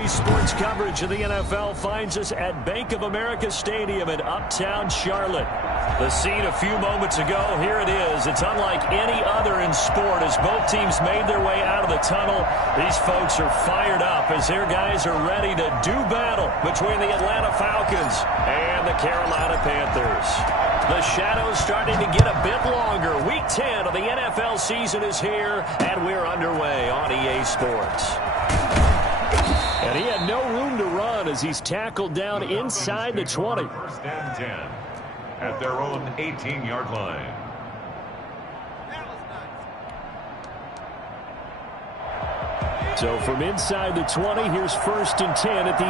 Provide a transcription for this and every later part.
Today's sports coverage of the NFL finds us at Bank of America Stadium in Uptown Charlotte. The scene a few moments ago, here it is. It's unlike any other in sport as both teams made their way out of the tunnel. These folks are fired up as their guys are ready to do battle between the Atlanta Falcons and the Carolina Panthers. The shadow's starting to get a bit longer. Week 10 of the NFL season is here, and we're underway on EA Sports. And he had no room to run as he's tackled down inside the 20. First and 10 at their own 18-yard line. So from inside the 20, here's first and 10 at the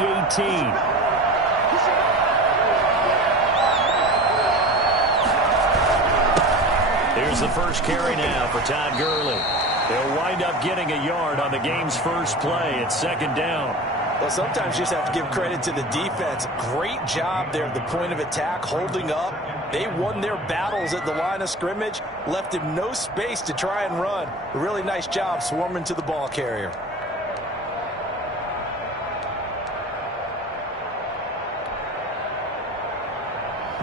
18. Here's the first carry now for Todd Gurley. They'll wind up getting a yard on the game's first play. It's second down. Well, sometimes you just have to give credit to the defense. Great job there at the point of attack, holding up. They won their battles at the line of scrimmage, left him no space to try and run. A really nice job swarming to the ball carrier.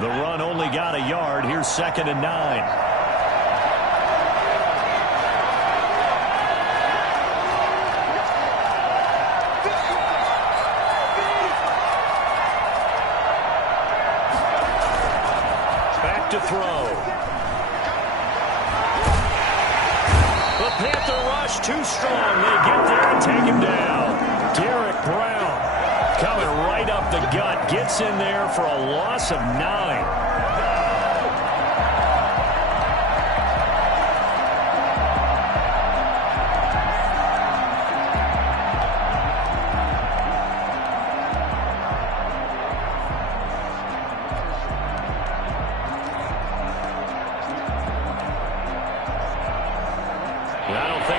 The run only got a yard. Here's second and 9. To throw. The Panther rush too strong. They get there and take him down. Derek Brown coming right up the gut. Gets in there for a loss of 9.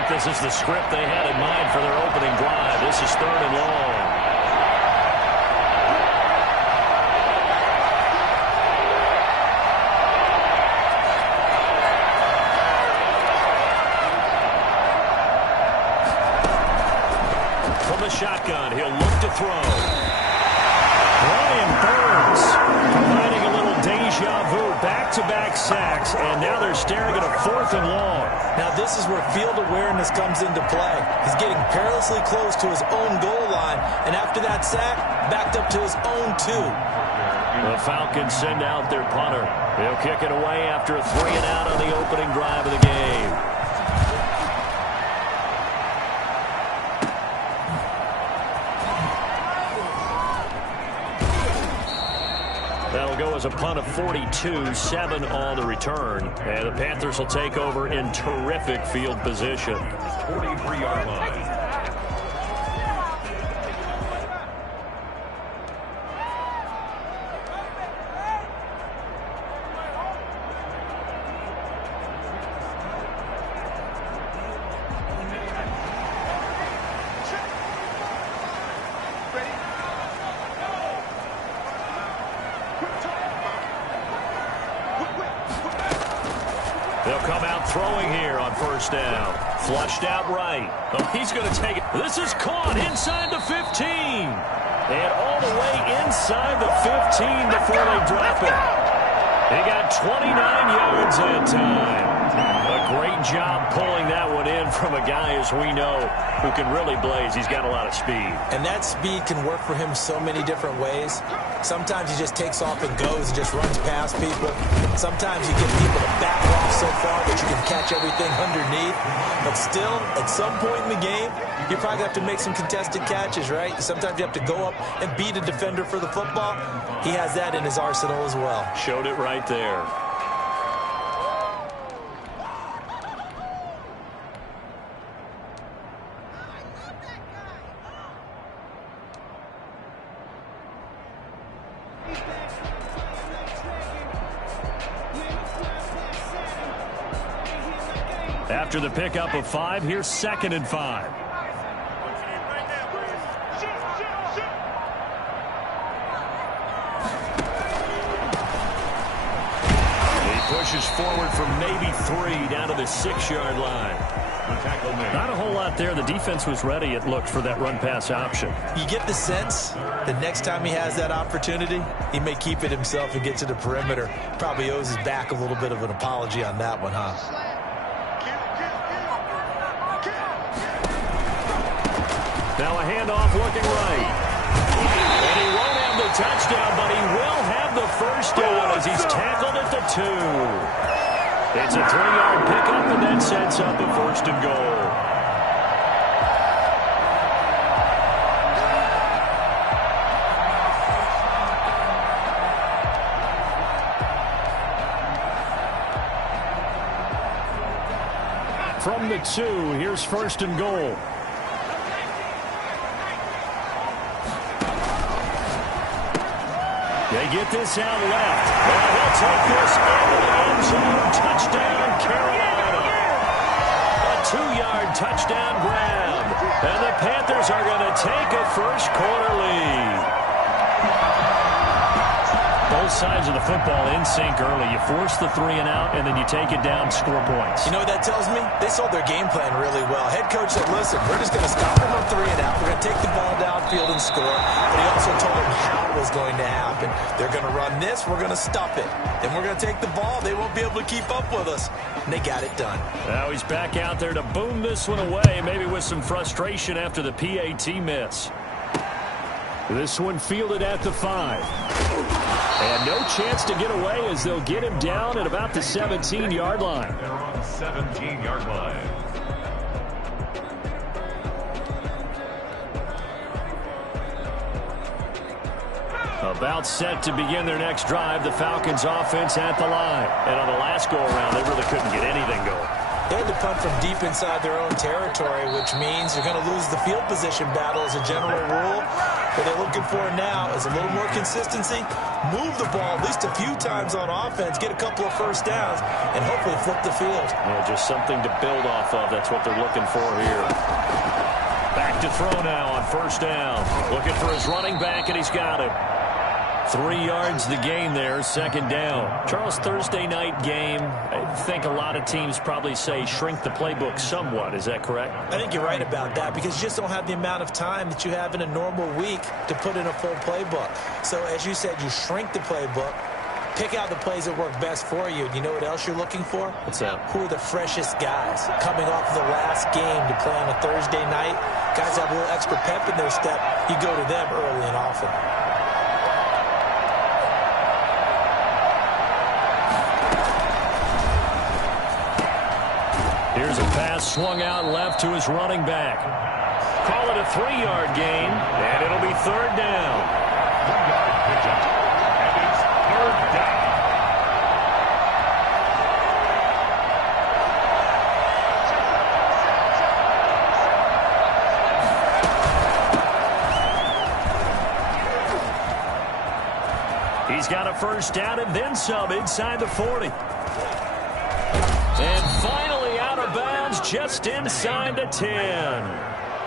This is the script they had in mind for their opening drive. This is third and long. From the shotgun, he'll look to throw. Brian Burns providing a little deja vu. Back-to-back sacks, and now they're staring at a fourth and long. Now this is where field awareness comes into play. He's getting perilously close to his own goal line, and after that sack, backed up to his own 2. The Falcons send out their punter. He'll kick it away after a 3 and out on the opening drive of the game. That'll go as a punt of 42, 7 on the return. And the Panthers will take over in terrific field position. 43-yard line. They'll come out throwing here on first down. Flushed out right. Oh, he's going to take it. This is caught inside the 15. And all the way inside the 15 before they drop it. He got 29 yards that time. A great job pulling that one in from a guy, as we know, who can really blaze. He's got a lot of speed. And that speed can work for him so many different ways. Sometimes he just takes off and goes and just runs past people. Sometimes you get people to back off so far that you can catch everything underneath. But still, at some point in the game, you probably have to make some contested catches, right? Sometimes you have to go up and beat a defender for the football. He has that in his arsenal as well. Showed it right there. After the pickup of 5, here's second and 5. He pushes forward from maybe 3 down to the 6-yard line. Tackle made. Not a whole lot there. The defense was ready, it looked, for that run-pass option. You get the sense the next time he has that opportunity, he may keep it himself and get to the perimeter. Probably owes his back a little bit of an apology on that one, huh? Now a handoff looking right. And he won't have the touchdown, but he will have the first down as he's tackled at the 2. It's a 3-yard pickup, and that sets up a 1st and goal. From the 2, here's 1st and goal. They get this out left. And he'll take this into the end zone. Touchdown, Carolina. A 2-yard touchdown grab. And the Panthers are going to take a first-quarter lead. Both sides of the football in sync early. You force the 3-and-out, and then you take it down, score points. You know what that tells me? They sold their game plan really well. Head coach said, listen, we're just going to stop them on 3-and-out. We're going to take the ball downfield and score. But he also told them how it was going to happen. They're going to run this. We're going to stop it. Then we're going to take the ball. They won't be able to keep up with us. And they got it done. Now he's back out there to boom this one away, maybe with some frustration after the PAT miss. This one fielded at the 5. And no chance to get away as they'll get him down at about the 17-yard line. They're on the 17-yard line. About set to begin their next drive, the Falcons offense at the line. And on the last go-around, they really couldn't get anything going. They had to punt from deep inside their own territory, which means you're going to lose the field position battle as a general rule. What they're looking for now is a little more consistency, move the ball at least a few times on offense, get a couple of first downs, and hopefully flip the field. Yeah, just something to build off of. That's what they're looking for here. Back to throw now on 1st down. Looking for his running back, and he's got him. 3 yards the gain there, 2nd down. Charles, Thursday night game, I think a lot of teams probably say shrink the playbook somewhat. Is that correct? I think you're right about that because you just don't have the amount of time that you have in a normal week to put in a full playbook. So as you said, you shrink the playbook, pick out the plays that work best for you. And you know what else you're looking for? What's that? Who are the freshest guys coming off of the last game to play on a Thursday night? Guys have a little extra pep in their step. You go to them early and often. Here's a pass swung out left to his running back. Call it a 3-yard gain, and it'll be 3rd down. 3-yard pickup, and it's 3rd down. He's got a 1st down and then some inside the 40. And finally out of bounds just inside the 10.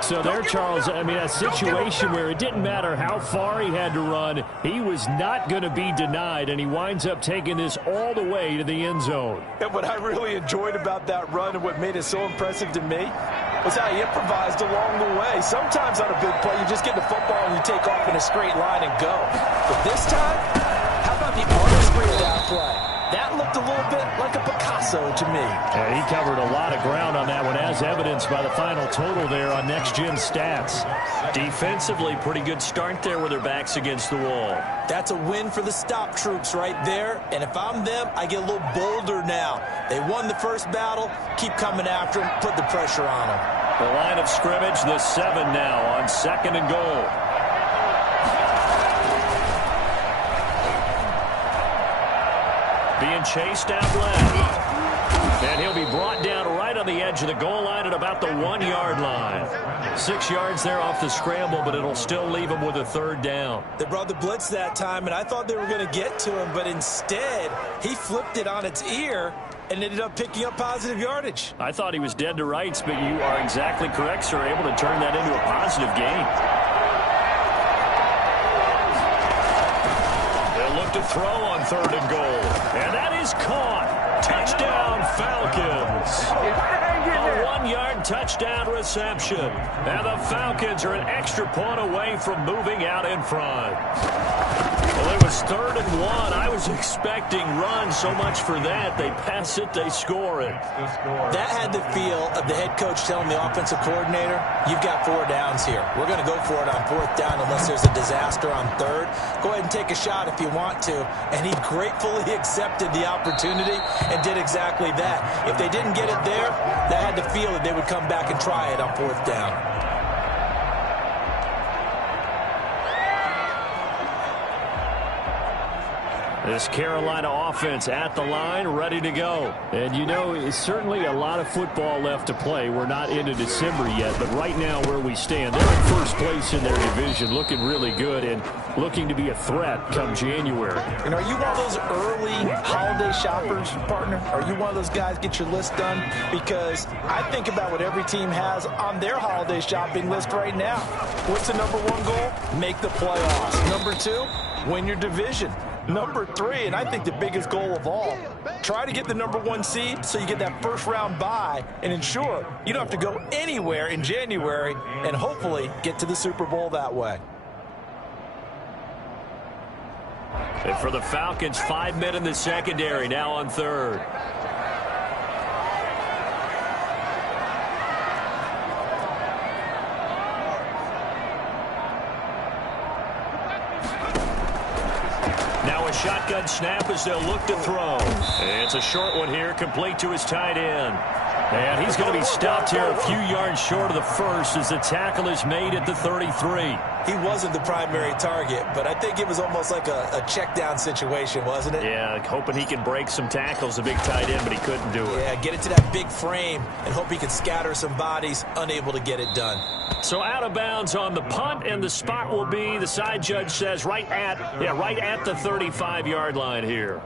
So there, Charles, I mean, a situation where it didn't matter how far he had to run, he was not going to be denied, and he winds up taking this all the way to the end zone. And what I really enjoyed about that run and what made it so impressive to me was how he improvised along the way. Sometimes on a big play, you just get the football and you take off in a straight line and go. But this time, how about the artistry of that play? That looked a little bit like a Picasso to me. Yeah, he covered a lot of ground on that one, as evidenced by the final total there on Next Gen Stats. Defensively, pretty good start there with their backs against the wall. That's a win for the stop troops right there. And if I'm them, I get a little bolder now. They won the first battle. Keep coming after them. Put the pressure on them. The line of scrimmage, the 7 now on 2nd and goal. Being chased out left. And he'll be brought down right on the edge of the goal line at about the 1-yard line. 6 yards there off the scramble, but it'll still leave him with a 3rd down. They brought the blitz that time, and I thought they were going to get to him, but instead, he flipped it on its ear and ended up picking up positive yardage. I thought he was dead to rights, but you are exactly correct, sir, able to turn that into a positive gain. They'll look to throw on 3rd and goal, and that is caught. Touchdown, Falcons. A 1-yard touchdown reception. And the Falcons are an extra point away from moving out in front. Well, it was 3rd and 1. I was expecting runs, so much for that. They pass it, they score it. That had the feel of the head coach telling the offensive coordinator, you've got 4 downs here. We're going to go for it on 4th down unless there's a disaster on 3rd. Go ahead and take a shot if you want to. And he gratefully accepted the opportunity and did exactly that. If they didn't get it there, that had the feel that they would come back and try it on 4th down. This Carolina offense at the line, ready to go. And, you know, it's certainly a lot of football left to play. We're not into December yet, but right now where we stand, they're in first place in their division, looking really good and looking to be a threat come January. And are you one of those early holiday shoppers, partner? Are you one of those guys get your list done? Because I think about what every team has on their holiday shopping list right now. What's the #1 goal? Make the playoffs. #2, win your division. #3, and I think the biggest goal of all, try to get the #1 seed so you get that first-round bye and ensure you don't have to go anywhere in January and hopefully get to the Super Bowl that way. And for the Falcons, 5 men in the secondary, now on 3rd. Shotgun snap as they'll look to throw. It's a short one here, complete to his tight end. And he's going to be stopped here a few yards short of the first as the tackle is made at the 33. He wasn't the primary target, but I think it was almost like a check down situation, wasn't it? Yeah, hoping he can break some tackles, a big tight end, but he couldn't do it. Yeah, get it to that big frame and hope he can scatter some bodies, unable to get it done. So out of bounds on the punt, and the spot will be, the side judge says, right at the 35-yard line here.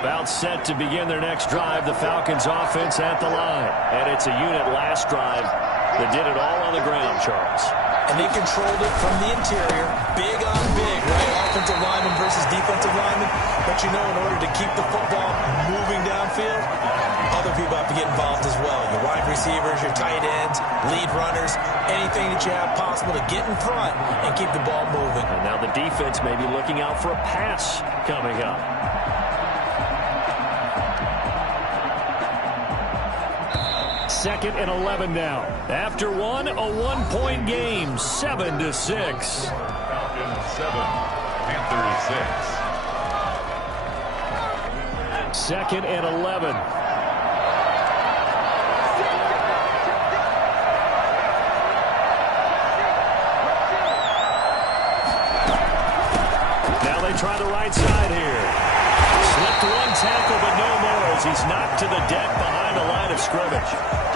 About set to begin their next drive, the Falcons offense at the line. And it's a unit last drive that did it all on the ground, Charles. And they controlled it from the interior, big on big, right? Offensive lineman versus defensive lineman. But you know, in order to keep the football moving downfield, other people have to get involved as well. Your wide receivers, your tight ends, lead runners, anything that you have possible to get in front and keep the ball moving. And now the defense may be looking out for a pass coming up. Second and 11 now. After one, a one-point game, 7-6. Falcons 7, Panthers 6. Second and 11. Now they try the right side here. Slipped one tackle, but no more as he's knocked to the deck behind the line of scrimmage.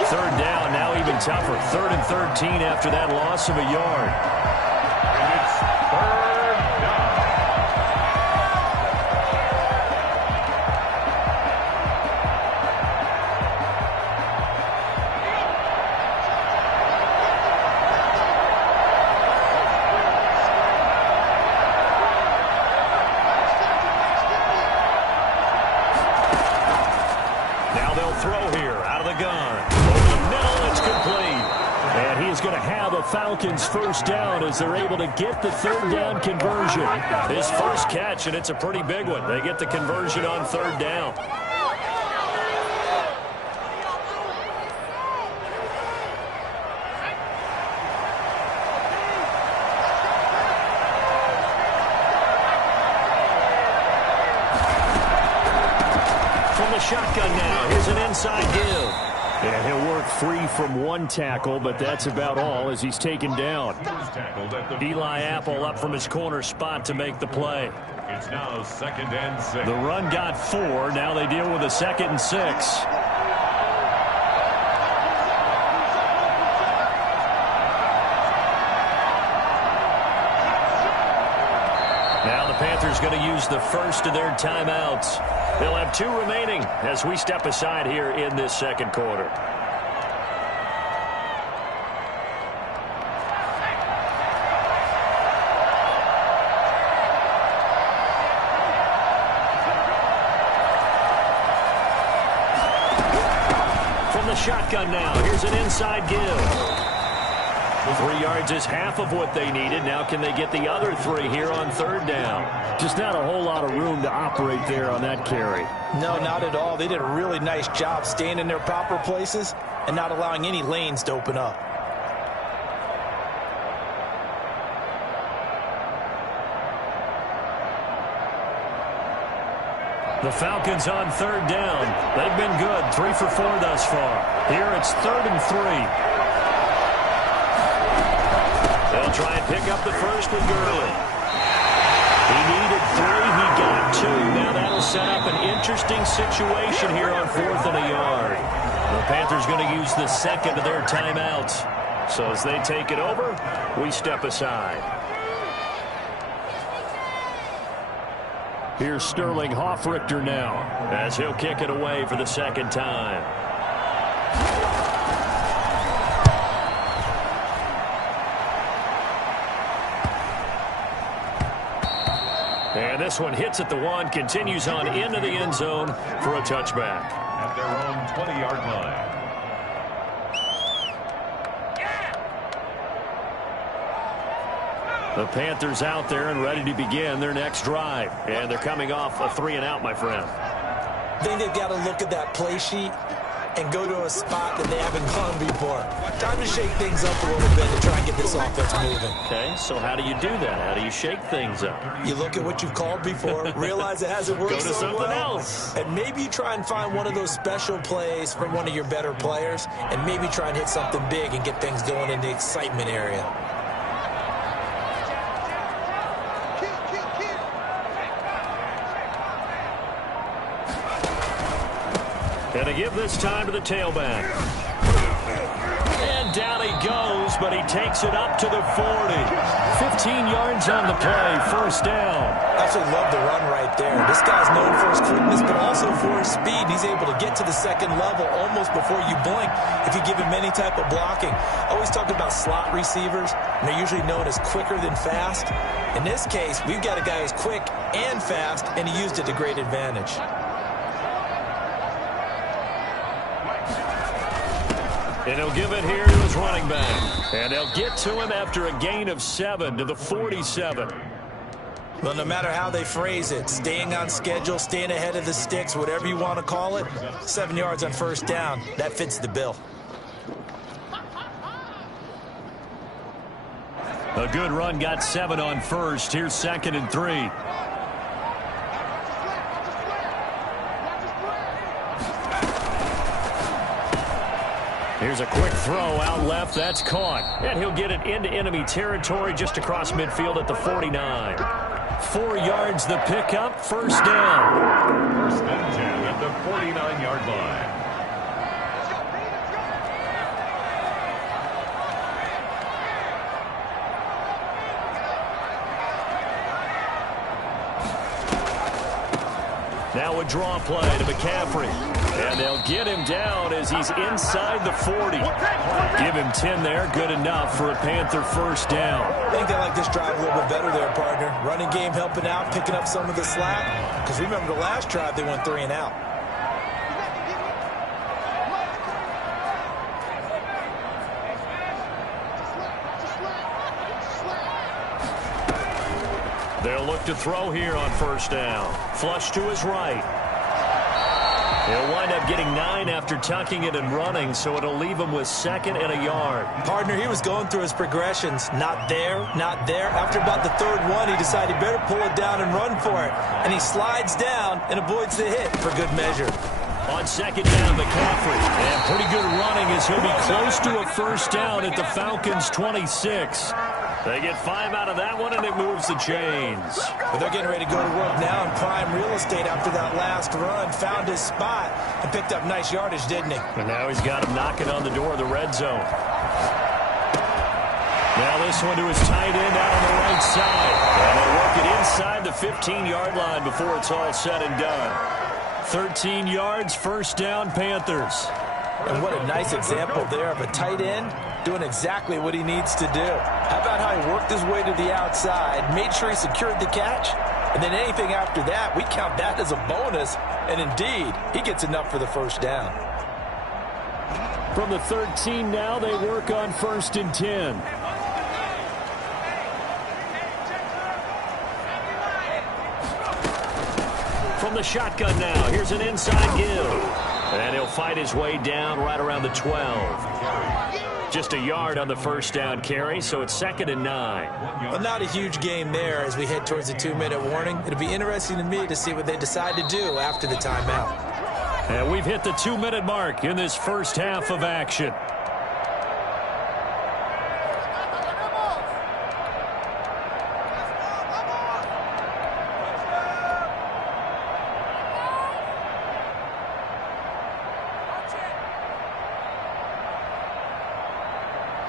3rd down, now even tougher. 3rd and 13 after that loss of a yard. And it's 3rd down. Now they'll throw here out of the gun. Over the middle, it's complete. And he's going to have a Falcons first down as they're able to get the 3rd down conversion. His first catch, and it's a pretty big one. They get the conversion on 3rd down. From the shotgun now, here's an inside give. And he'll work free from one tackle, but that's about all as he's taken down. Eli Apple up from his corner spot to make the play. It's now 2nd and 6. The run got 4. Now they deal with a 2nd and 6. Now the Panthers going to use the first of their timeouts. They'll have 2 remaining as we step aside here in this 2nd quarter. the shotgun now. Here's an inside give. 3 yards is half of what they needed. Now can they get the other 3 here on third down? Just not a whole lot of room to operate there on that carry. No, not at all. They did a really nice job staying in their proper places and not allowing any lanes to open up. The Falcons on third down. They've been good, 3 for 4 thus far. Here it's 3rd and 3. They'll try and pick up the first with Gurley. He needed 3. He got 2. Now that'll set up an interesting situation here on 4th and a yard. The Panthers going to use the second of their timeouts. So as they take it over, we step aside. Here's Sterling Hoffrichter now, as he'll kick it away for the second time. And this one hits at the 1, continues on into the end zone for a touchback. At their own 20-yard line. The Panthers out there and ready to begin their next drive. And they're coming off a 3-and-out, my friend. I think they've got to look at that play sheet and go to a spot that they haven't gone before. Time to shake things up a little bit to try and get this offense moving. Okay, so how do you do that? How do you shake things up? You look at what you've called before, realize it hasn't worked Go to so something well, else. and maybe you try and find one of those special plays from one of your better players, and maybe try and hit something big and get things going in the excitement area. And to give this time to the tailback. And down he goes, but he takes it up to the 40. 15 yards on the play, first down. I absolutely love the run right there. This guy's known for his quickness, but also for his speed. He's able to get to the second level almost before you blink if you give him any type of blocking. I always talk about slot receivers, and they're usually known as quicker than fast. In this case, we've got a guy who's quick and fast, and he used it to great advantage. And he'll give it here to his running back. And they'll get to him after a gain of 7 to the 47. Well, no matter how they phrase it, staying on schedule, staying ahead of the sticks, whatever you want to call it, 7 yards on first down, that fits the bill. A good run got 7 on first. Here's 2nd and 3. Here's a quick throw out left. That's caught. And he'll get it into enemy territory just across midfield at the 49. 4 yards the pickup. First down. 1st and 10 at the 49-yard line. Now a draw play to McCaffrey. And they'll get him down as he's inside the 40. Give him 10 there. Good enough for a Panther first down. I think they like this drive a little bit better there, partner. Running game helping out, picking up some of the slack. Because remember the last drive, they went 3 and out. They'll look to throw here on first down. Flush to his right. He'll wind up getting 9 after tucking it and running, so it'll leave him with 2nd and a yard. Partner, he was going through his progressions. Not there, not there. After about the 3rd one, he decided he better pull it down and run for it. And he slides down and avoids the hit for good measure. On 2nd down, McCaffrey. And pretty good running as he'll be close to a first down at the Falcons' 26. They get 5 out of that one, and it moves the chains. But they're getting ready to go to work now in prime real estate after that last run. Found his spot and picked up nice yardage, didn't he? And now he's got him knocking on the door of the red zone. Now this one to his tight end out on the right side. And they'll work it inside the 15-yard line before it's all said and done. 13 yards, first down, Panthers. And what a nice example there of a tight end doing exactly what he needs to do. How about how he worked his way to the outside, made sure he secured the catch, and then anything after that, we count that as a bonus. And indeed, he gets enough for the first down. From the 13 now, they work on 1st and 10. From the shotgun now, here's an inside give. And he'll fight his way down right around the 12. Just a yard on the first down carry, so it's 2nd and 9. Well, not a huge game there as we head towards the 2-minute warning. It'll be interesting to me to see what they decide to do after the timeout. And we've hit the 2-minute mark in this first half of action.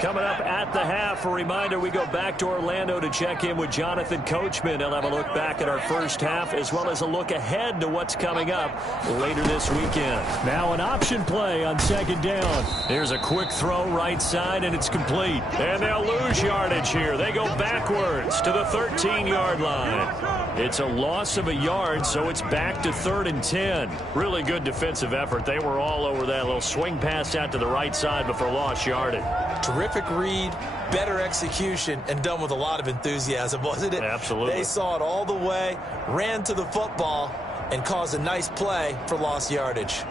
Coming up at the half, a reminder, we go back to Orlando to check in with Jonathan Coachman. He'll have a look back at our first half as well as a look ahead to what's coming up later this weekend. Now an option play on 2nd down. Here's a quick throw right side, and it's complete. And they'll lose yardage here. They go backwards to the 13-yard line. It's a loss of a yard, so it's back to 3rd and 10. Really good defensive effort. They were all over that little swing pass out to the right side before lost yardage. Terrific read, better execution, and done with a lot of enthusiasm, wasn't it? Absolutely. They saw it all the way, ran to the football, and caused a nice play for lost yardage.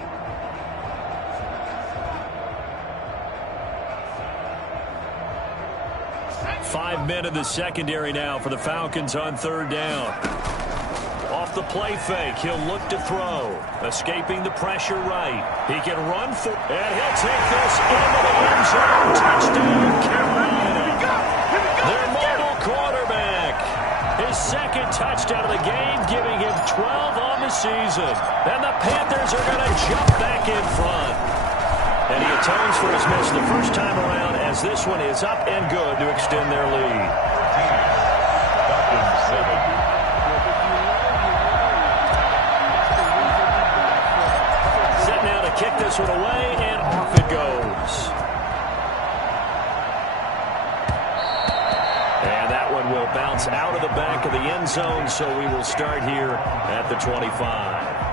Five men in the secondary now for the Falcons on 3rd down. Off the play fake, he'll look to throw. Escaping the pressure right. He can run for, and he'll take this into the end zone. Touchdown, Carolina. Their mobile quarterback. His 2nd touchdown of the game, giving him 12 on the season. And the Panthers are going to jump back in front. And he atones for his miss the first time around as this one is up and good to extend their lead. Set now to kick this one away, and off it goes. And that one will bounce out of the back of the end zone, so we will start here at the 25.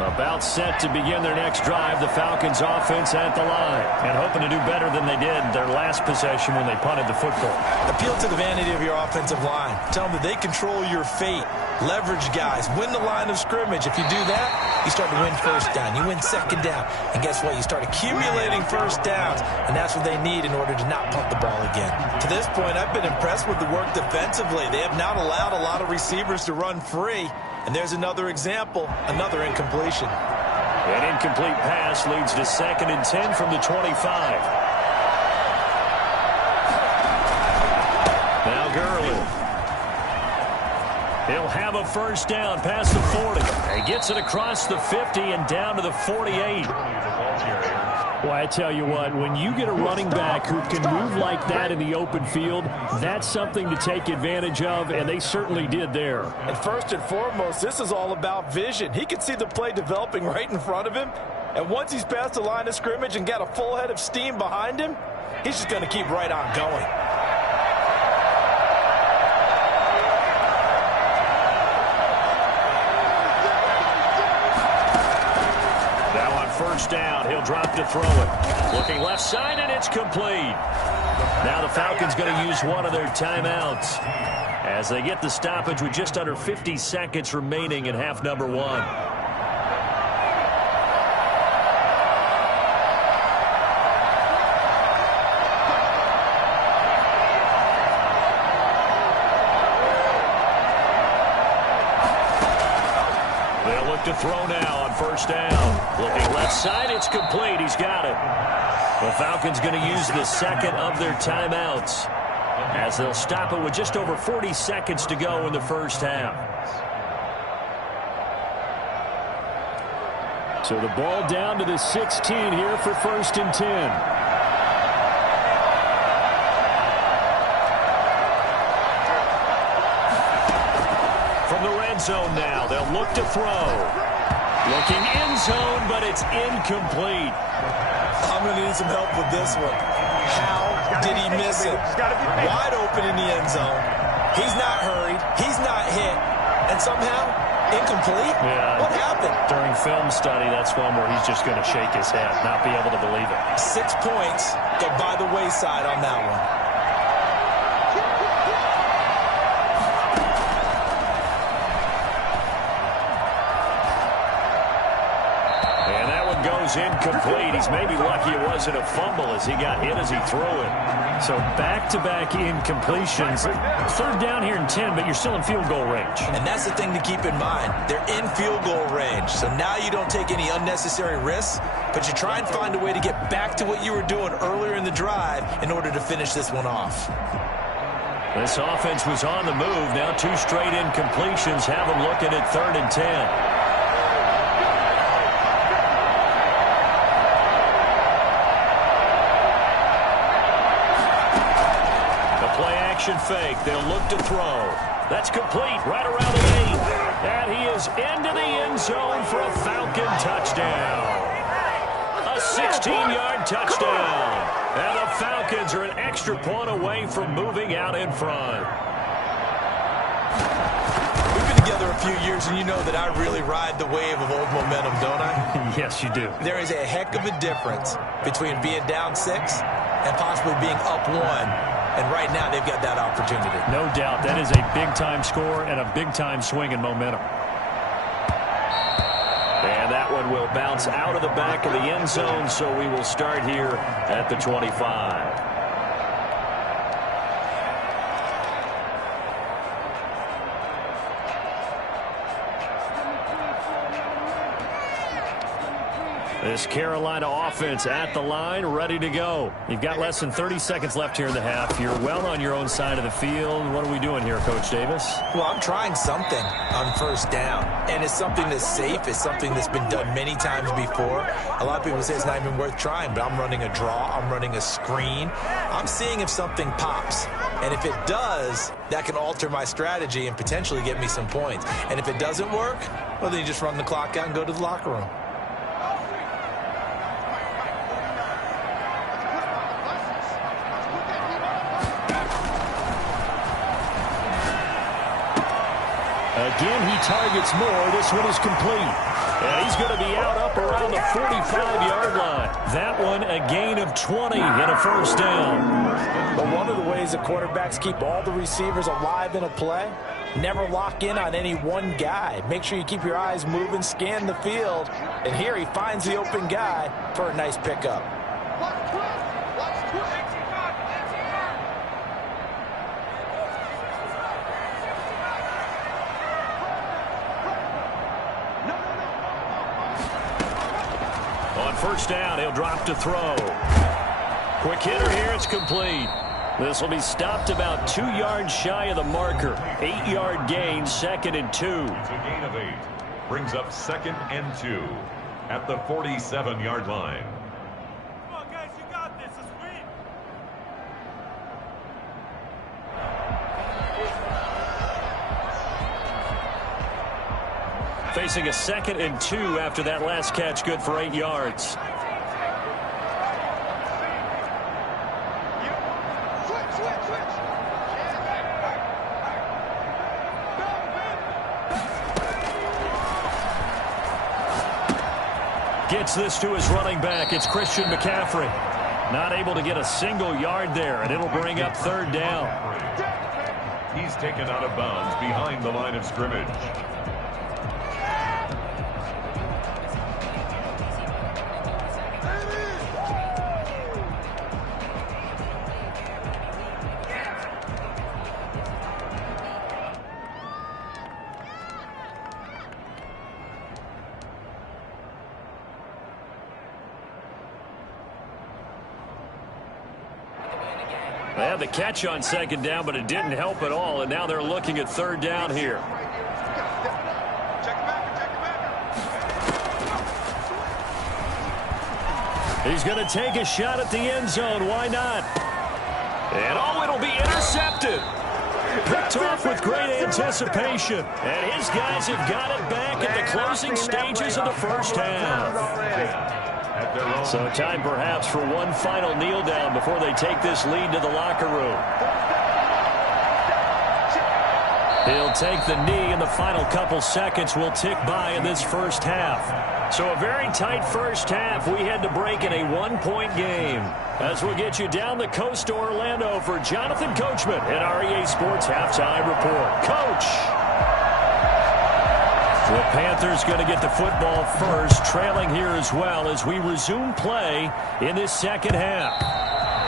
About set to begin their next drive, the Falcons offense at the line. And hoping to do better than they did their last possession when they punted the football. Appeal to the vanity of your offensive line. Tell them that they control your fate. Leverage guys. Win the line of scrimmage. If you do that, you start to win 1st down. You win 2nd down. And guess what? You start accumulating 1st downs. And that's what they need in order to not punt the ball again. To this point, I've been impressed with the work defensively. They have not allowed a lot of receivers to run free. And there's another example, another incompletion. An incomplete pass leads to 2nd and 10 from the 25. Now Gurley. He'll have a 1st down past the 40. He gets it across the 50 and down to the 48. Well, I tell you what, when you get a running back who can move like that in the open field, that's something to take advantage of, and they certainly did there. And first and foremost, this is all about vision. He can see the play developing right in front of him, and once he's past the line of scrimmage and got a full head of steam behind him, he's just going to keep right on going. First down, he'll drop to throw it. Looking left side, and it's complete. Now the Falcons going to use one of their timeouts as they get the stoppage with just under 50 seconds remaining in half number 1. They'll look to throw now on 1st down. Looking left side, it's complete. He's got it. The Falcons going to use the 2nd of their timeouts as they'll stop it with just over 40 seconds to go in the first half. So the ball down to the 16 here for 1st and 10. From the red zone now, they'll look to throw. Looking end zone, but it's incomplete. I'm going to need some help with this one. How did he miss it? Wide open in the end zone. He's not hurried. He's not hit. And somehow, incomplete? Yeah. What happened? During film study, that's one where he's just going to shake his head, not be able to believe it. 6 points go by the wayside on that one. Goes incomplete. He's maybe lucky it wasn't a fumble as he got hit as he threw it. So back-to-back incompletions. Third down here in 10, but you're still in field goal range. And that's the thing to keep in mind. They're in field goal range. So now you don't take any unnecessary risks, but you try and find a way to get back to what you were doing earlier in the drive in order to finish this one off. This offense was on the move. Now 2 straight incompletions have them looking at 3rd and 10. Fake. They'll look to throw. That's complete right around the 8. And he is into the end zone for a Falcon touchdown. A 16-yard touchdown. And the Falcons are an extra point away from moving out in front. We've been together a few years, and you know that I really ride the wave of old momentum, don't I? Yes, you do. There is a heck of a difference between being down 6 and possibly being up 1. And right now, they've got that opportunity. No doubt. That is a big-time score and a big-time swing in momentum. And that one will bounce out of the back of the end zone, so we will start here at the 25. This Carolina offense at the line, ready to go. You've got less than 30 seconds left here in the half. You're well on your own side of the field. What are we doing here, Coach Davis? Well, I'm trying something on first down, and it's something that's safe. It's something that's been done many times before. A lot of people say it's not even worth trying, but I'm running a draw. I'm running a screen. I'm seeing if something pops, and if it does, that can alter my strategy and potentially get me some points. And if it doesn't work, well, then you just run the clock out and go to the locker room. Again, he targets more. This one is complete. And he's going to be out up around the 45-yard line. That one a gain of 20 and a first down. But one of the ways that quarterbacks keep all the receivers alive in a play, never lock in on any one guy. Make sure you keep your eyes moving, scan the field. And here he finds the open guy for a nice pickup. First down, he'll drop to throw. Quick hitter here, it's complete. This will be stopped about 2 yards shy of the marker. 8-yard gain, 2nd and 2. It's a gain of 8. Brings up 2nd and 2 at the 47-yard line. Come on, guys, you got this. Let's win. Facing a 2nd and 2 after that last catch, good for 8 yards. Gets this to his running back. It's Christian McCaffrey. Not able to get a single yard there, and it'll bring up 3rd down. He's taken out of bounds behind the line of scrimmage. They had the catch on 2nd down, but it didn't help at all, and now they're looking at 3rd down here. He's going to take a shot at the end zone. Why not? And oh, it'll be intercepted. Picked off with great anticipation. And his guys have got it back at the closing stages of the first half. So time perhaps for one final kneel down before they take this lead to the locker room. He'll take the knee, and the final couple seconds will tick by in this first half. So a very tight first half. We had to break in a one-point game. As we'll get you down the coast to Orlando for Jonathan Coachman at our EA Sports Halftime Report. Coach! The Panthers going to get the football first, trailing here as well as we resume play in this second half.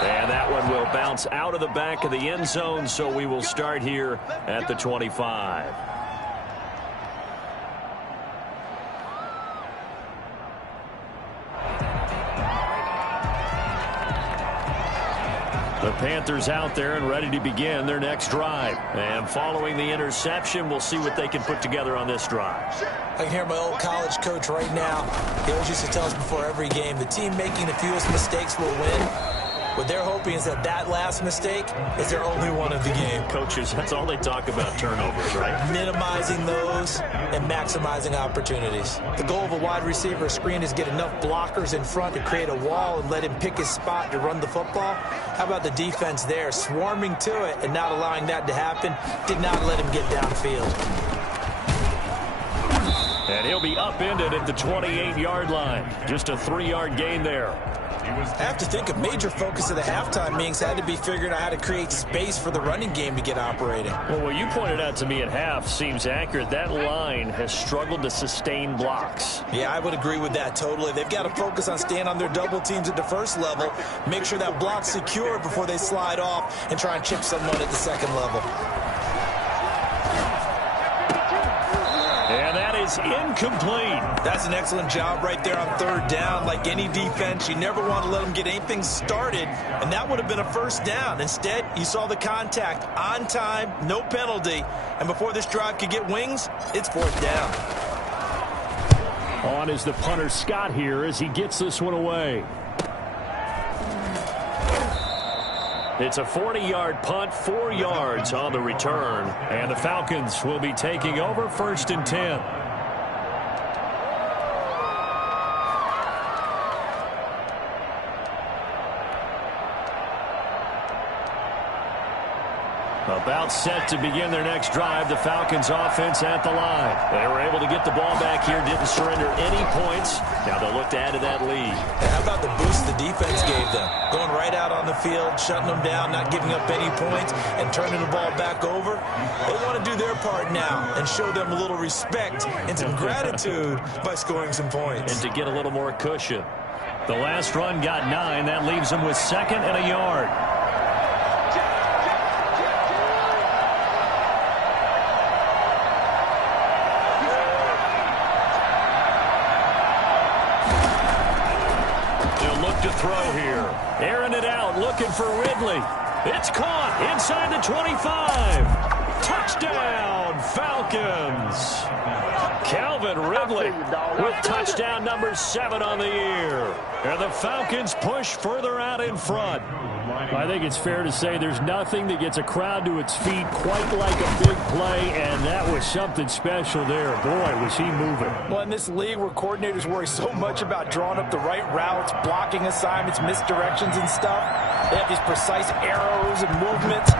And that one will bounce out of the back of the end zone, so we will start here at the 25. The Panthers out there and ready to begin their next drive. And following the interception, we'll see what they can put together on this drive. I can hear my old college coach right now. He always used to tell us before every game, the team making the fewest mistakes will win. What they're hoping is that last mistake is their only one of the game. Coaches, that's all they talk about, turnovers, right? Minimizing those and maximizing opportunities. The goal of a wide receiver screen is get enough blockers in front to create a wall and let him pick his spot to run the football. How about the defense there, swarming to it and not allowing that to happen? Did not let him get downfield. And he'll be upended at the 28-yard line. Just a 3-yard gain there. I have to think a major focus of the halftime meetings had to be figuring out how to create space for the running game to get operating. Well, what you pointed out to me at half seems accurate. That line has struggled to sustain blocks. Yeah, I would agree with that totally. They've got to focus on staying on their double teams at the first level, make sure that block's secure before they slide off and try and chip someone at the second level. And that is incomplete. That's an excellent job right there on third down. Like any defense, you never want to let them get anything started, and that would have been a first down. Instead, you saw the contact on time, no penalty, and before this drive could get wings, it's fourth down. On is the punter Scott here as he gets this one away. It's a 40-yard punt, 4 yards on the return. And the Falcons will be taking over 1st and 10. About set to begin their next drive, the Falcons offense at the line. They were able to get the ball back here, didn't surrender any points. Now they'll look to add to that lead. And how about the boost the defense gave them? Going right out on the field, shutting them down, not giving up any points, and turning the ball back over. They want to do their part now and show them a little respect and some gratitude by scoring some points. And to get a little more cushion. The last run got 9. That leaves them with 2nd and a yard. To throw here. Airing it out, looking for Ridley. It's caught inside the 25. Touchdown, Falcons. Calvin Ridley with touchdown number 7 on the year. And the Falcons push further out in front. I think it's fair to say there's nothing that gets a crowd to its feet quite like a big play, and that was something special there. Boy, was he moving. Well, in this league where coordinators worry so much about drawing up the right routes, blocking assignments, misdirections and stuff, they have these precise arrows and movements.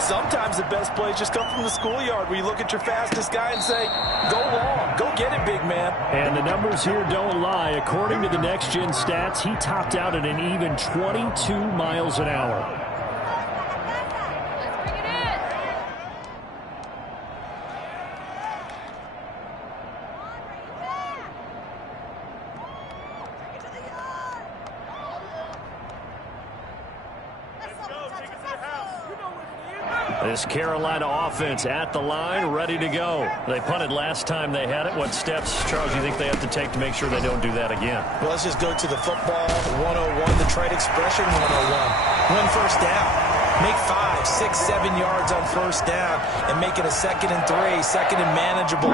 Sometimes the best plays just come from the schoolyard where you look at your fastest guy and say, go long, go get it, big man. And the numbers here don't lie. According to the next-gen stats, he topped out at an even 22 miles an hour. This Carolina offense at the line, ready to go. They punted last time they had it. What steps, Charles, do you think they have to take to make sure they don't do that again? Well, let's just go to the football 101, the trade expression 101. Win first down. Make 5, 6, 7 yards on first down and make it a 2nd and 3, 2nd and manageable.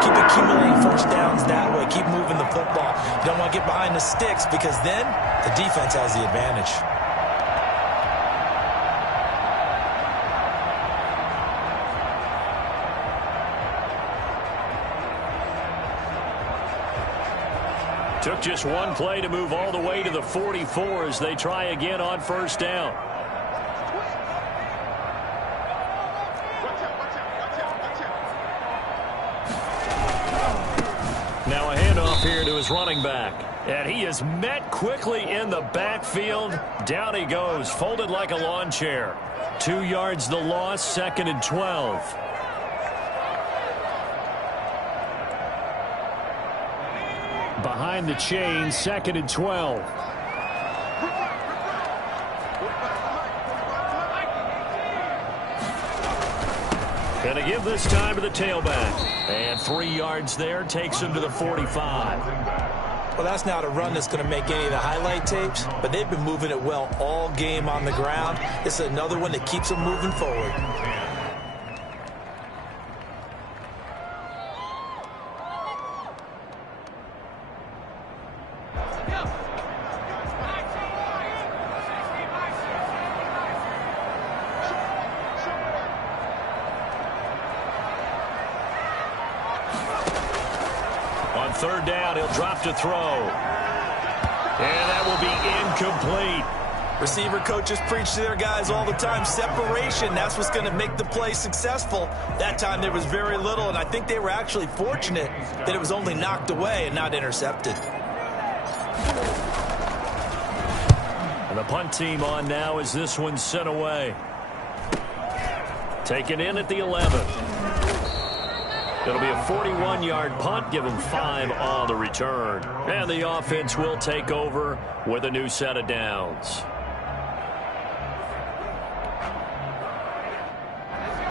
Keep accumulating first downs that way. Keep moving the football. You don't want to get behind the sticks because then the defense has the advantage. Took just one play to move all the way to the 44 as they try again on first down. off here to his running back. And he is met quickly in the backfield. Down he goes, folded like a lawn chair. 2 yards the loss, 2nd and 12. Behind the chain, 2nd and 12. Going to give this time to the tailback. And 3 yards there takes him to the 45. Well, that's not a run that's going to make any of the highlight tapes, but they've been moving it well all game on the ground. This is another one that keeps them moving forward. On 3rd down, he'll drop to throw. And that will be incomplete. Receiver coaches preach to their guys all the time. Separation, that's what's going to make the play successful. That time there was very little, and I think they were actually fortunate that it was only knocked away and not intercepted. And the punt team on now as this one's sent away. Taken in at the 11. It'll be a 41-yard punt, give him 5 on the return. And the offense will take over with a new set of downs.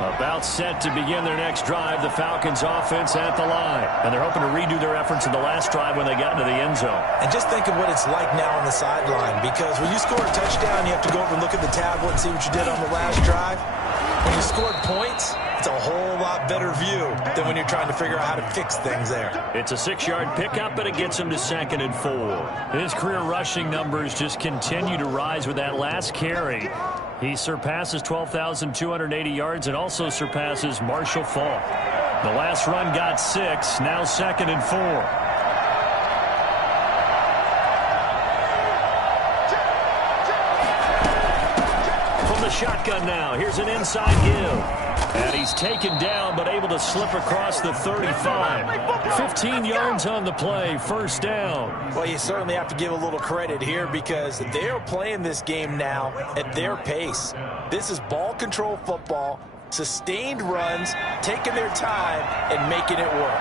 About set to begin their next drive, the Falcons offense at the line. And they're hoping to redo their efforts in the last drive when they got into the end zone. And just think of what it's like now on the sideline, because when you score a touchdown, you have to go over and look at the tablet and see what you did on the last drive. When you scored points, it's a whole lot better view than when you're trying to figure out how to fix things there. It's a 6-yard pickup, but it gets him to 2nd and 4. His career rushing numbers just continue to rise with that last carry. He surpasses 12,280 yards and also surpasses Marshall Faulk. The last run got 6, now 2nd and 4. Shotgun now. Here's an inside give. And he's taken down but able to slip across the 35. 15 yards on the play. 1st down. Well, you certainly have to give a little credit here because they're playing this game now at their pace. This is ball control football, sustained runs, taking their time and making it work.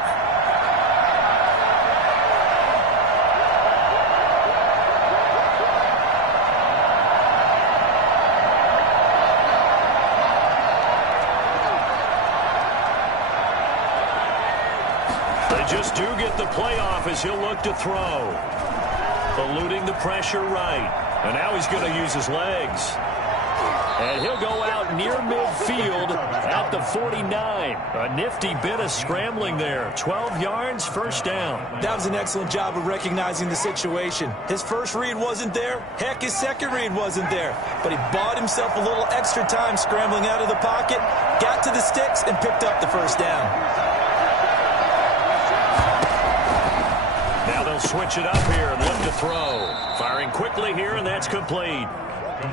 Just do get the playoff as he'll look to throw. Eluding the pressure right. And now he's going to use his legs. And he'll go out near midfield at the 49. A nifty bit of scrambling there. 12 yards, 1st down. That was an excellent job of recognizing the situation. His first read wasn't there. Heck, his second read wasn't there. But he bought himself a little extra time scrambling out of the pocket, got to the sticks, and picked up the 1st down. Switch it up here and look to throw. Firing quickly here, and that's complete.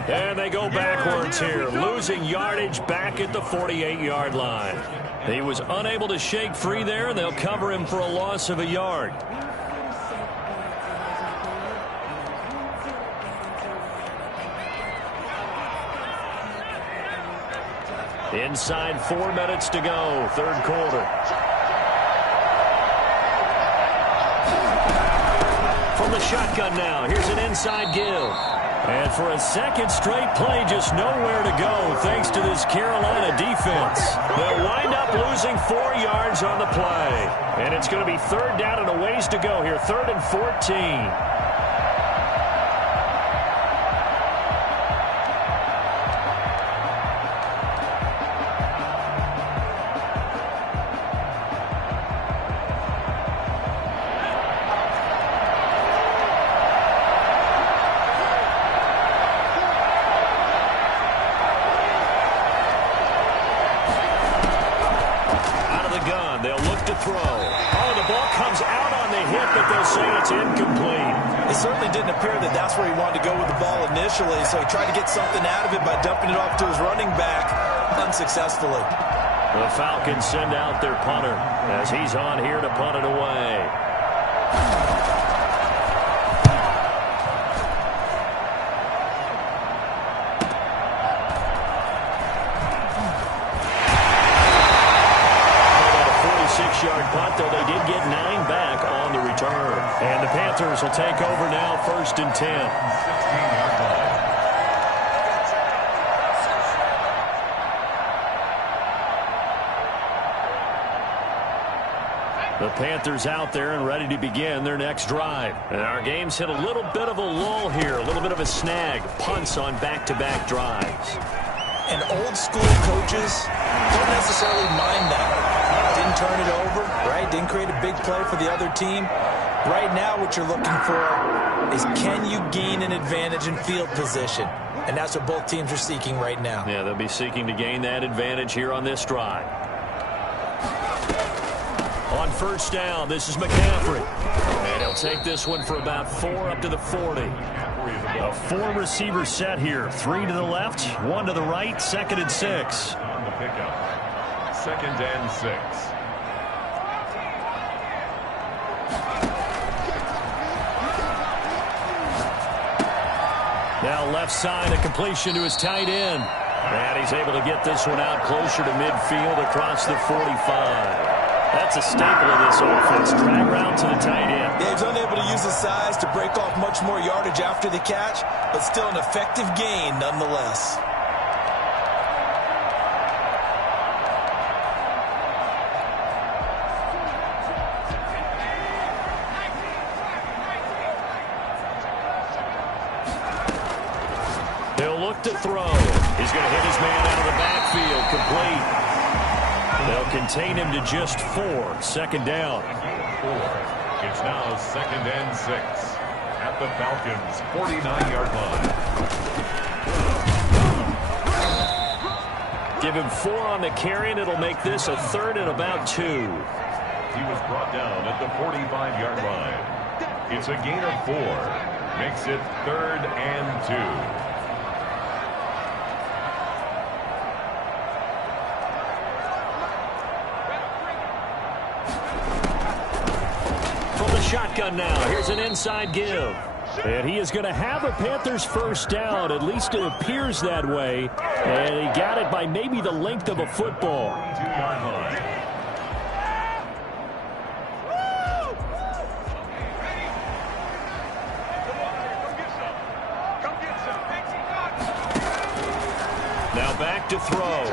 And they go backwards here, losing yardage back at the 48-yard line. He was unable to shake free there, and they'll cover him for a loss of a yard. Inside 4 minutes to go, 3rd quarter. From the shotgun now, here's an inside give. And for a 2nd straight play, just nowhere to go thanks to this Carolina defense. They'll wind up losing 4 yards on the play. And it's going to be 3rd down and a ways to go here, 3rd and 14. So he tried to get something out of it by dumping it off to his running back unsuccessfully. The Falcons send out their punter as he's on here to punt it away. Punt, though they did get 9 back on the return. And the Panthers will take over now, 1st and 10. 16-yard line. The Panthers out there and ready to begin their next drive. And our game's hit a little bit of a lull here, a little bit of a snag. Punts on back-to-back drives. And old school coaches don't necessarily mind that. Didn't turn it over, right? Didn't create a big play for the other team. Right now what you're looking for is, can you gain an advantage in field position? And that's what both teams are seeking right now. Yeah, they'll be seeking to gain that advantage here on this drive. On 1st down, this is McCaffrey. And he'll take this one for about 4 up to the 40. A 4-receiver set here. 3 to the left, 1 to the right, 2nd and 6. On the pickup. 2nd and 6. Now left side, a completion to his tight end. And he's able to get this one out closer to midfield across the 45. That's a staple of this offense. Drag route to the tight end. Yeah, he's unable to use his size to break off much more yardage after the catch, but still an effective gain nonetheless. He'll look to throw. He's going to hit his man out of the backfield. Complete. They'll contain him to just 4. 2nd down. 4. It's now 2nd and 6 at the Falcons' 49-yard line. Give him 4 on the carry, and it'll make this a 3rd and about 2. He was brought down at the 45-yard line. It's a gain of 4. Makes it 3rd and 2. Shotgun now. Here's an inside give. And he is going to have a Panthers 1st down. At least it appears that way. And he got it by maybe the length of a football. 2-yard line. Now back to throw.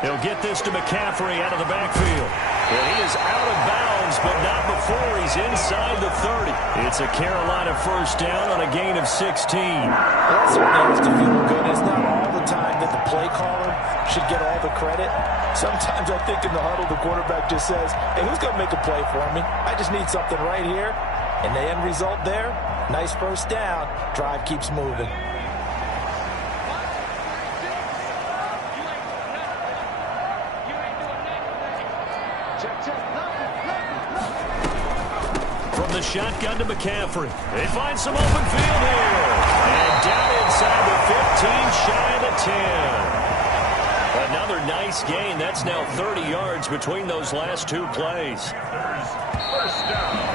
He'll get this to McCaffrey out of the backfield. And he is out of bounds, but not before he's inside the 30. It's a Carolina 1st down on a gain of 16. That certainly has to feel good. It's not all the time that the play caller should get all the credit. Sometimes I think in the huddle, the quarterback just says, hey, who's going to make a play for me? I just need something right here. And the end result there, nice 1st down. Drive keeps moving. From the shotgun to McCaffrey. They find some open field here. And down inside the 15, shy of the 10. Another nice gain. That's now 30 yards between those last 2 plays. 1st down.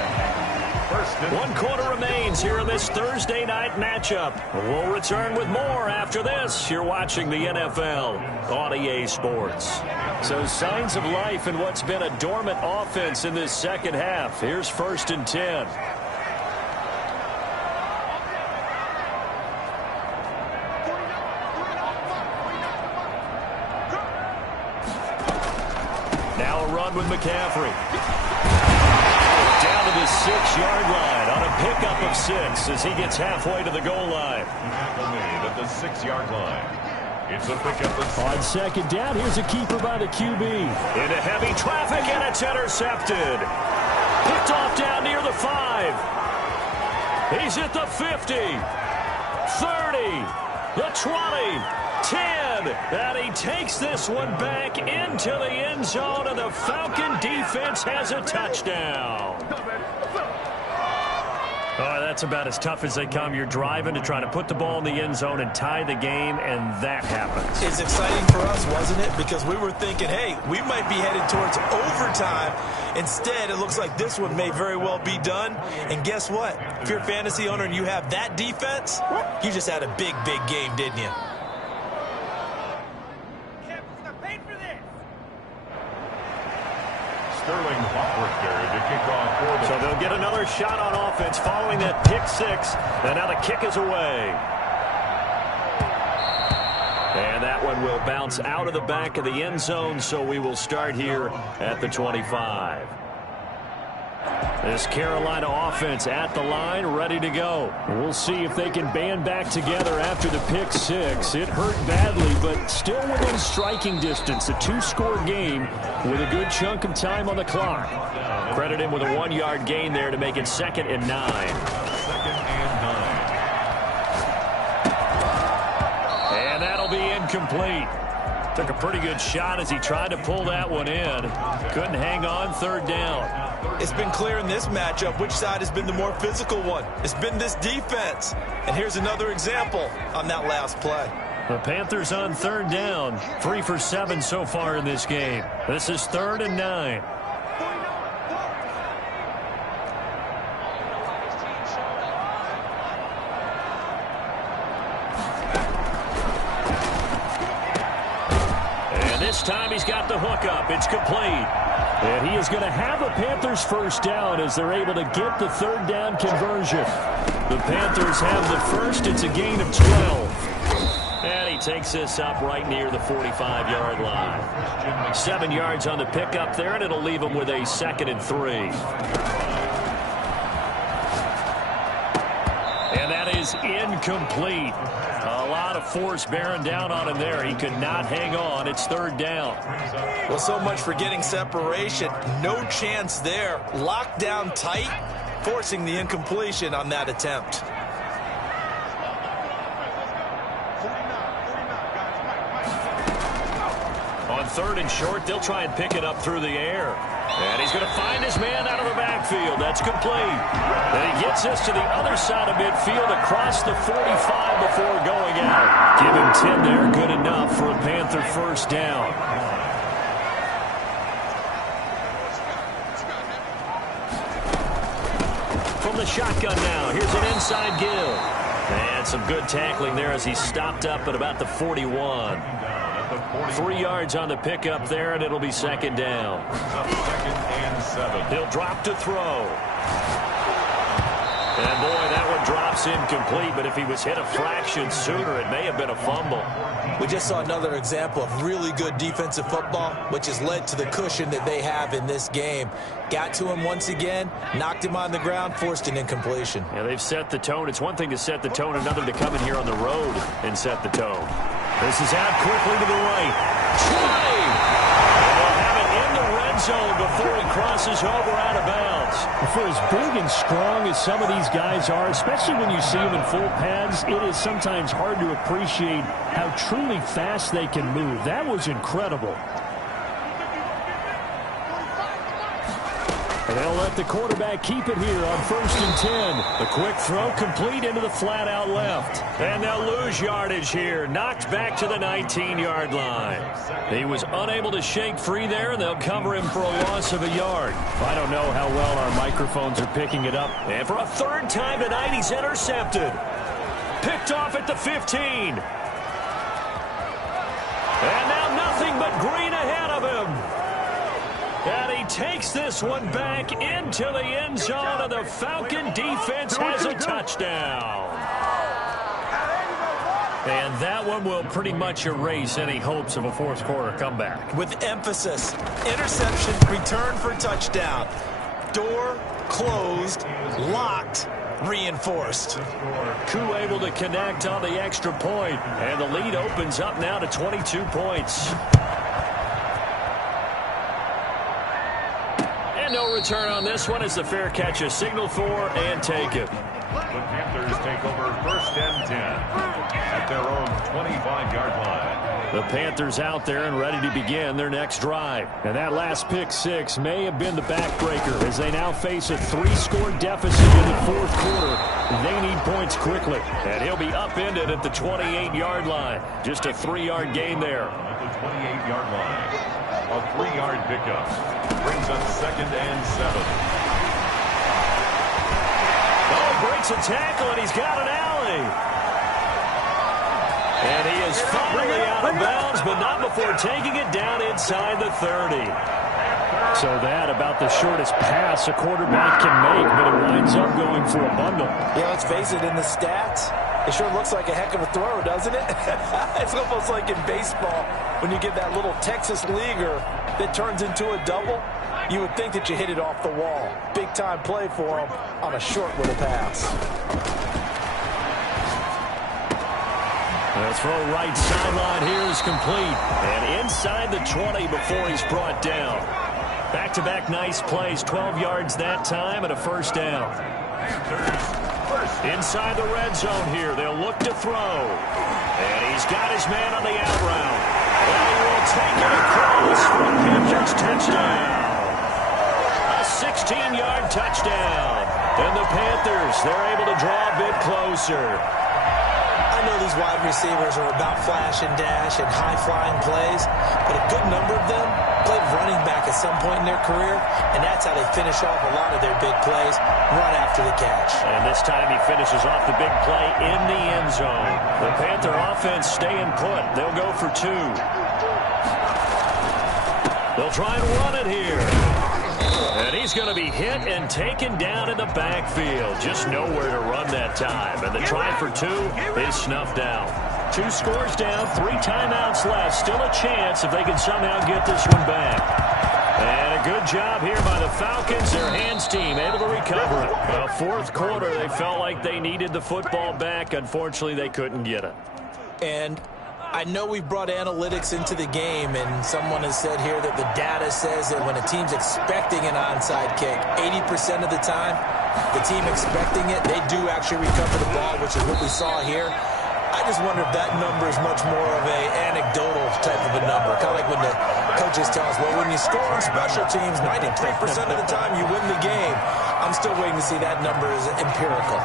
1 quarter remains here in this Thursday night matchup. We'll return with more after this. You're watching the NFL on EA Sports. So signs of life in what's been a dormant offense in this 2nd half. Here's 1st and 10. Now a run with McCaffrey. Down to the 6-yard line on a pickup of 6 as he gets halfway to the goal line. Made at the 6-yard line. It's a pickup of 6. On 2nd down, here's a keeper by the QB. Into heavy traffic, and it's intercepted. Picked off down near the 5. He's at the 50, 30, the 20, 10. And he takes this one back into the end zone, and the Falcon defense has a touchdown. Oh, that's about as tough as they come. You're driving to try to put the ball in the end zone and tie the game, and that happens. It's exciting for us, wasn't it? Because we were thinking, hey, we might be headed towards overtime. Instead, it looks like this one may very well be done. And guess what? If you're a fantasy owner and you have that defense, you just had a big, big game, didn't you? Sterling Hopper to kick off for the... So they'll get another shot on offense following that pick six. And now the kick is away. And that one will bounce out of the back of the end zone, so we will start here at the 25. This Carolina offense at the line, ready to go. We'll see if they can band back together after the pick six. It hurt badly, but still within striking distance. A two-score game with a good chunk of time on the clock. Credit him with a 1-yard gain there to make it 2nd and 9. 2nd and 9. And that'll be incomplete. Took a pretty good shot as he tried to pull that one in. Couldn't hang on, 3rd down. It's been clear in this matchup which side has been the more physical one. It's been this defense. And here's another example on that last play. The Panthers on 3rd down. 3 for 7 so far in this game. This is 3rd and 9. This time he's got the hook up. It's complete. And he is going to have a Panthers 1st down as they're able to get the 3rd down conversion. The Panthers have the first. It's a gain of 12. And he takes this up right near the 45-yard line. 7 yards on the pickup there, and it'll leave him with a 2nd and 3. And that is incomplete. A lot of force bearing down on him there. He could not hang on. It's 3rd down. Well, so much for getting separation. No chance there. Locked down tight, forcing the incompletion on that attempt. On 3rd and short, they'll try and pick it up through the air. And he's going to find his man out of the backfield. That's complete. And he gets this to the other side of midfield across the 45 before going out. Give him 10 there. Good enough for a Panther 1st down. From the shotgun now, here's an inside give. And some good tackling there as he stopped up at about the 41. 3 yards on the pickup there, and it'll be 2nd down. 2nd and 7. He'll drop to throw. And boy, that one drops incomplete, but if he was hit a fraction sooner, it may have been a fumble. We just saw another example of really good defensive football, which has led to the cushion that they have in this game. Got to him once again, knocked him on the ground, forced an incompletion. Yeah, they've set the tone. It's one thing to set the tone, another to come in here on the road and set the tone. This is out quickly to the right. Try! And they'll have it in the red zone before he crosses over out of bounds. For as big and strong as some of these guys are, especially when you see them in full pads, it is sometimes hard to appreciate how truly fast they can move. That was incredible. And they'll let the quarterback keep it here on 1st and 10. The quick throw complete into the flat out left. And they'll lose yardage here. Knocked back to the 19-yard line. He was unable to shake free there, and they'll cover him for a loss of a yard. I don't know how well our microphones are picking it up. And for a 3rd time tonight, he's intercepted. Picked off at the 15. And now nothing but green ahead of him. And he takes this one back into the end zone, and the Falcon defense has a touchdown. And that one will pretty much erase any hopes of a 4th quarter comeback. With emphasis, interception, return for touchdown. Door closed, locked, reinforced. Koo able to connect on the extra point, and the lead opens up now to 22 points. No return on this one as the fair catch is signaled for and taken. The Panthers take over 1st and 10 at their own 25-yard line. The Panthers out there and ready to begin their next drive. And that last pick six may have been the backbreaker as they now face a 3-score deficit in the fourth quarter. They need points quickly. And he'll be upended at the 28-yard line. Just a 3-yard gain there. At the 28-yard line, a 3-yard pickup brings up 2nd and 7. Oh, breaks a tackle, and he's got an alley. And he is finally out of bounds, but not before taking it down inside the 30. So that about the shortest pass a quarterback can make, but it winds up going for a bundle. Yeah, let's face it, in the stats, it sure looks like a heck of a throw, doesn't it? It's almost like in baseball when you get that little Texas leaguer that turns into a double. You would think that you hit it off the wall. Big-time play for him on a short little pass. The throw right sideline here is complete. And inside the 20 before he's brought down. Back-to-back nice plays, 12 yards that time and a first down. Inside the red zone here, they'll look to throw. And he's got his man on the out route. And he will take it across for a Panthers touchdown. A 16-yard touchdown. And the Panthers, they're able to draw a bit closer. I know these wide receivers are about flash and dash and high-flying plays, but a good number of them played running back at some point in their career, and that's how they finish off a lot of their big plays, run after the catch. And this time he finishes off the big play in the end zone. The Panther offense staying put. They'll go for 2. They'll try and run it here. And he's going to be hit and taken down in the backfield. Just nowhere to run that time. And the try for 2 is snuffed out. 2 scores down, 3 timeouts left. Still a chance if they can somehow get this one back. And a good job here by the Falcons. Their hands team able to recover it. Well, fourth quarter, they felt like they needed the football back. Unfortunately, they couldn't get it. And I know we brought analytics into the game, and someone has said here that the data says that when a team's expecting an onside kick, 80% of the time, the team expecting it, they do actually recover the ball, which is what we saw here. I just wonder if that number is much more of an anecdotal type of a number. Kind of like when the coaches tell us, well, when you score on special teams, 93% of the time you win the game. I'm still waiting to see that number is empirical.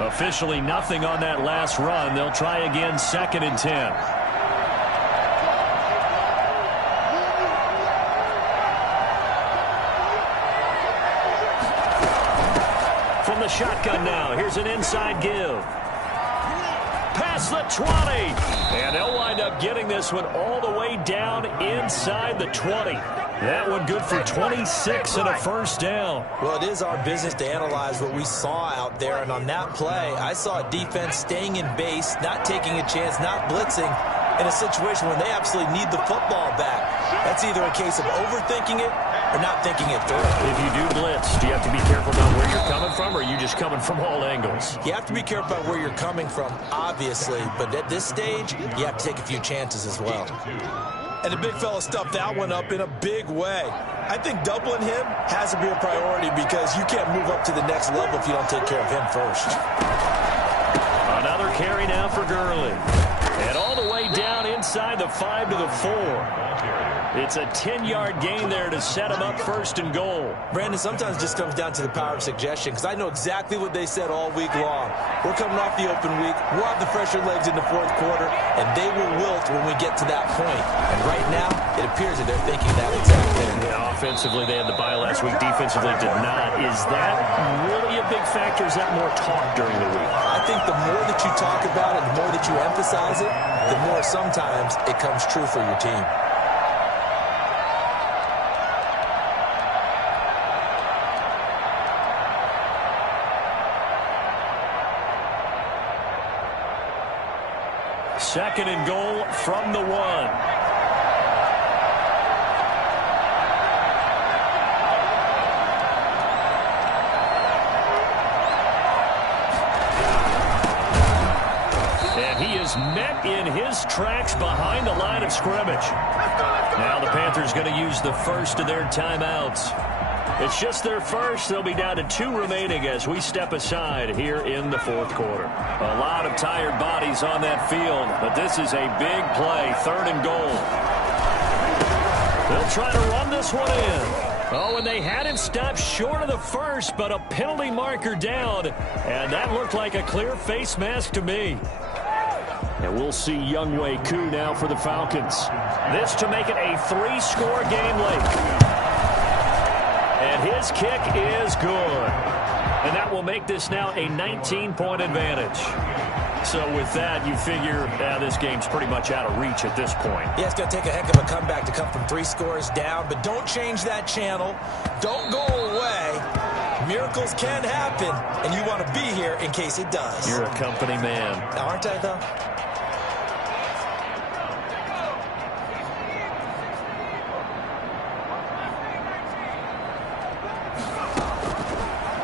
Officially nothing on that last run. They'll try again, 2nd and 10. From the shotgun now, here's an inside give. Past the 20. And they'll wind up getting this one all the way down inside the 20. That one good for 26 and a first down. Well, it is our business to analyze what we saw out there. And on that play, I saw a defense staying in base, not taking a chance, not blitzing in a situation when they absolutely need the football back. That's either a case of overthinking it or not thinking it through. If you do blitz, do you have to be careful about where you're coming from, or are you just coming from all angles? You have to be careful about where you're coming from, obviously. But at this stage, you have to take a few chances as well. And the big fella stuffed that one up in a big way. I think doubling him has to be a priority because you can't move up to the next level if you don't take care of him first. Another carry now for Gurley. And all the way down inside the 5 to the 4. It's a 10-yard gain there to set him up 1st and goal. Brandon, sometimes it just comes down to the power of suggestion because I know exactly what they said all week long. We're coming off the open week. We'll have the fresher legs in the fourth quarter, and they will wilt when we get to that point. And right now, it appears that they're thinking that exact thing. Yeah, offensively, they had the bye last week. Defensively, did not. Is that really a big factor? Is that more talk during the week? I think the more that you talk about it, the more that you emphasize it, the more sometimes it comes true for your team. Second and goal from the 1. And he is met in his tracks behind the line of scrimmage. Now the Panthers going to use the first of their timeouts. It's just their first. They'll be down to 2 remaining as we step aside here in the fourth quarter. A lot of tired bodies on that field, but this is a big play, 3rd and goal. They'll try to run this one in. Oh, and they had him stopped short of the first, but a penalty marker down, and that looked like a clear face mask to me. And we'll see Younghoe Koo now for the Falcons. This to make it a 3-score game late. And his kick is good. And that will make this now a 19-point advantage. So with that, you figure this game's pretty much out of reach at this point. Yeah, it's going to take a heck of a comeback to come from 3 scores down, but don't change that channel. Don't go away. Miracles can happen, and you want to be here in case it does. You're a company man. Aren't I, though?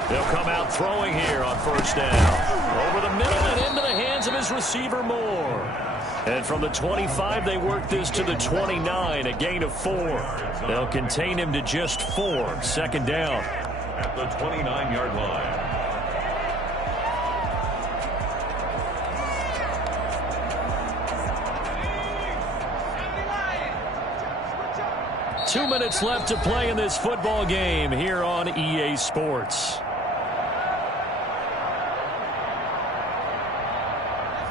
They'll come out throwing here on 1st down. Over the middle and into the hands of his receiver Moore. And from the 25, they work this to the 29, a gain of 4. They'll contain him to just 4. 2nd down. At the 29-yard line. 2 minutes left to play in this football game here on EA Sports.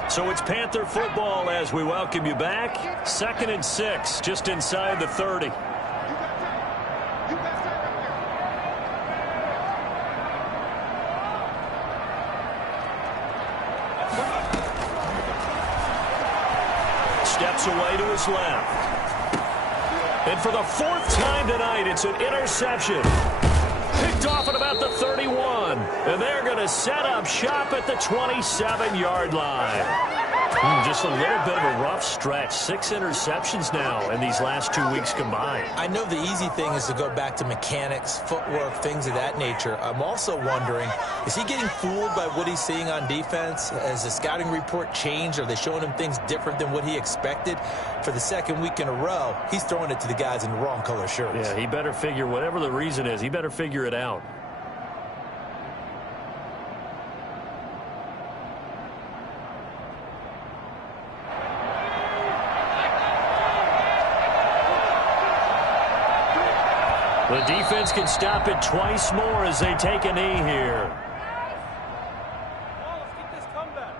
So it's Panther football as we welcome you back. 2nd and 6, just inside the 30. Steps away to his left. And for the 4th time tonight, it's an interception. Picked off at about the 31. And they're going to set up shop at the 27-yard line. Just a little bit of a rough stretch. 6 interceptions now in these last 2 weeks combined. I know the easy thing is to go back to mechanics, footwork, things of that nature. I'm also wondering, is he getting fooled by what he's seeing on defense? Has the scouting report changed? Are they showing him things different than what he expected? For the 2nd week in a row, he's throwing it to the guys in the wrong color shirts. Yeah, he better figure, whatever the reason is, he better figure it out. The defense can stop it twice more as they take a knee here. Let's get this comeback.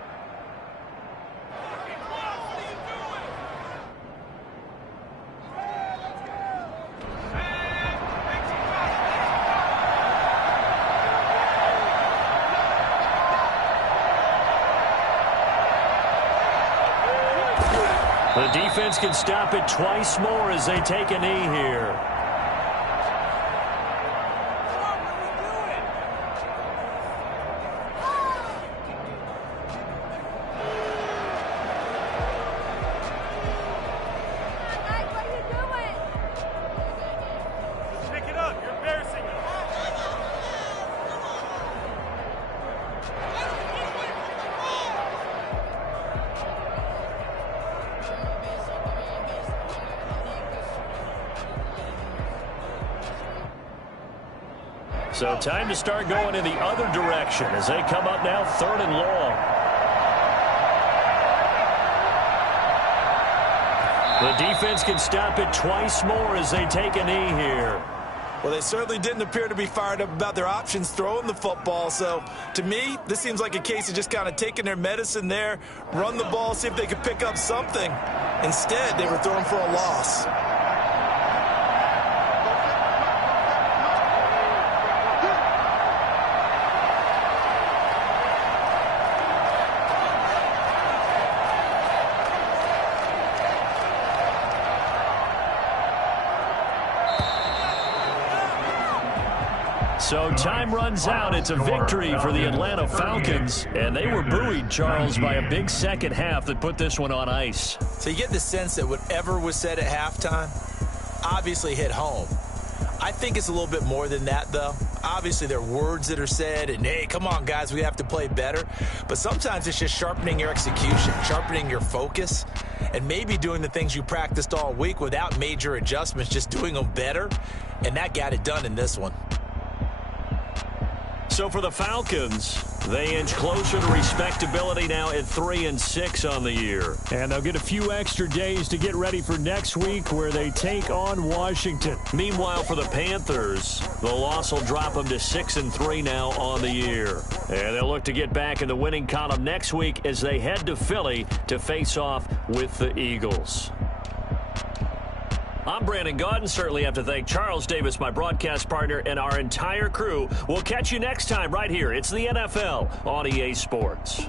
The defense can stop it twice more as they take a knee here. So time to start going in the other direction as they come up now 3rd and long. The defense can stop it twice more as they take a knee here. Well, they certainly didn't appear to be fired up about their options throwing the football. So, to me, this seems like a case of just kind of taking their medicine there, run the ball, see if they could pick up something. Instead, they were throwing for a loss. So time runs out. It's a victory for the Atlanta Falcons. And they were buoyed, Charles, by a big 2nd half that put this one on ice. So you get the sense that whatever was said at halftime obviously hit home. I think it's a little bit more than that, though. Obviously, there are words that are said, and, hey, come on, guys, we have to play better. But sometimes it's just sharpening your execution, sharpening your focus, and maybe doing the things you practiced all week without major adjustments, just doing them better. And that got it done in this one. So for the Falcons, they inch closer to respectability now at 3-6 on the year. And they'll get a few extra days to get ready for next week where they take on Washington. Meanwhile, for the Panthers, the loss will drop them to 6-3 now on the year. And they'll look to get back in the winning column next week as they head to Philly to face off with the Eagles. I'm Brandon Gaudin. Certainly have to thank Charles Davis, my broadcast partner, and our entire crew. We'll catch you next time right here. It's the NFL on EA Sports.